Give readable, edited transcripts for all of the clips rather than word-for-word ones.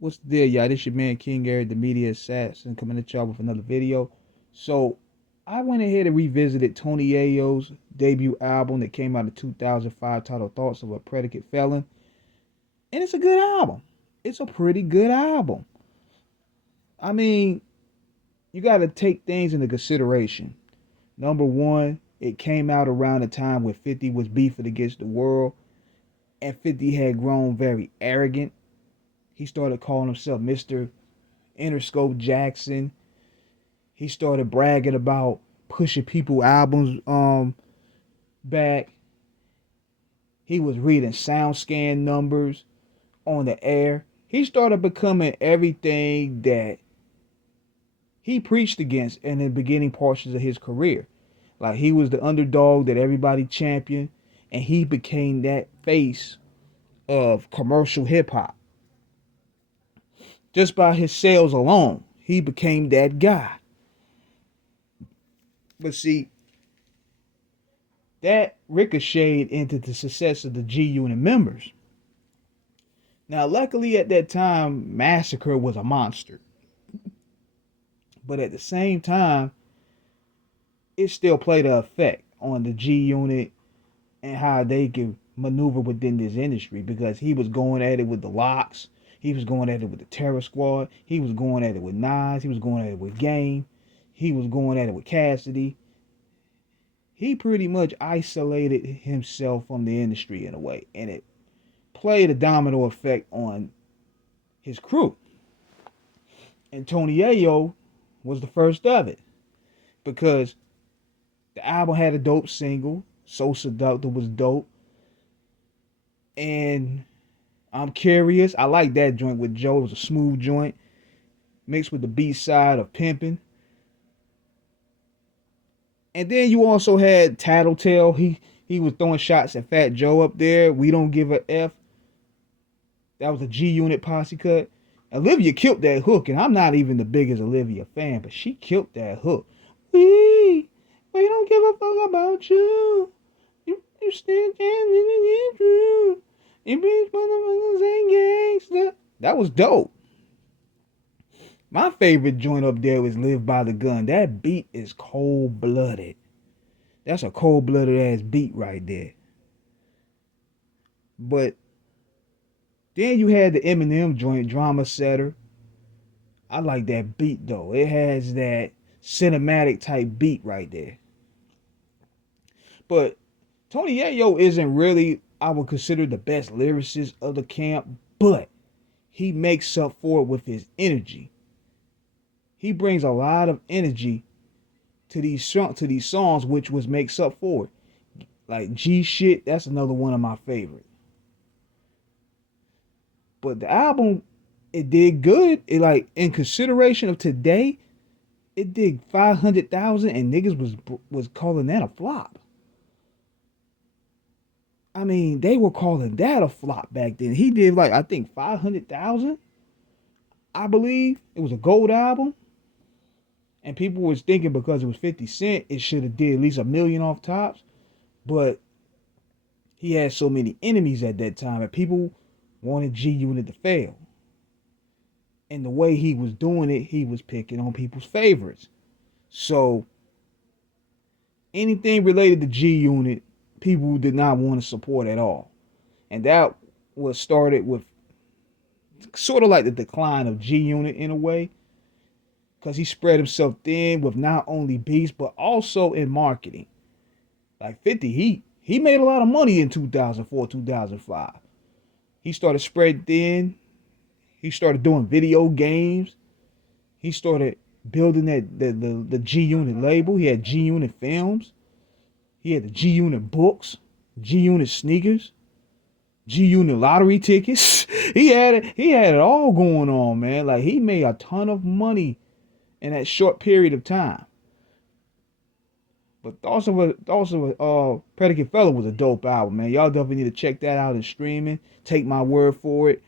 What's the deal, y'all? This your man King Eric, the media assassin, coming at y'all with another video. So I went ahead and revisited Tony Yayo's debut album that came out in 2005 titled Thoughts of a Predicate Felon. And it's a good album. It's a pretty good album. I mean, you got to take things into consideration. Number one, it came out around the time when 50 was beefing against the world, and 50 had grown very arrogant. He started calling himself Mr. Interscope Jackson. He started bragging about pushing people albums back. He was reading SoundScan numbers on the air. He started becoming everything that he preached against in the beginning portions of his career. Like, he was the underdog that everybody championed, and he became that face of commercial hip hop. Just by his sales alone, he became that guy. But see, that ricocheted into the success of the G Unit members. Now, luckily at that time, Massacre was a monster. But at the same time, it still played an effect on the G Unit and how they could maneuver within this industry, because he was going at it with the Locks. He was going at it with the Terror Squad. He was going at it with Nas. He was going at it with Game. He was going at it with Cassidy. He pretty much isolated himself from the industry in a way, and it played a domino effect on his crew. And Tony Yayo was the first of it, because the album had a dope single. So Seductive was dope. And I'm Curious, I like that joint with Joe. It was a smooth joint mixed with the B-side of Pimpin'. And then you also had Tattletale. He was throwing shots at Fat Joe up there. We Don't Give a F. That was a G Unit posse cut. Olivia killed that hook, and I'm not even the biggest Olivia fan, but she killed that hook. We don't give a fuck about you. You still can't live true. You bitch motherfuckers ain't gangsta. That was dope. My favorite joint up there was Live by the Gun. That beat is cold-blooded. That's a cold-blooded ass beat right there. But then you had the Eminem joint, Drama Setter. I like that beat though. It has that cinematic type beat right there. But Tony Yayo isn't really, I would consider, the best lyricist of the camp, but he makes up for it with his energy. He brings a lot of energy to these songs, which makes up for it. Like G Shit, that's another one of my favorites. But the album, it did good. It, like, in consideration of today, it did 500,000, and niggas was calling that a flop. I mean, they were calling that a flop back then. He did, like, I think 500,000. I believe it was a gold album, and people was thinking because it was 50 Cent, it should have did at least $1 million off tops. But he had so many enemies at that time, and people wanted G Unit to fail. And the way he was doing it, he was picking on people's favorites. So anything related to G Unit, people did not want to support at all. And that was started with sort of like the decline of G Unit in a way, because he spread himself thin with not only beats but also in marketing. Like 50, he made a lot of money in 2004, 2005. He started spreading thin. He started doing video games. He started building the G Unit label. He had G Unit films. He had the G Unit books, G Unit sneakers, G Unit lottery tickets. He had it all going on, man. Like, he made a ton of money in that short period of time. But also Predicate Felon was a dope album, man. Y'all definitely need to check that out in streaming. Take my word for it.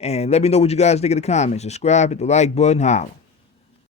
And let me know what you guys think in the comments. Subscribe, hit the like button, holla.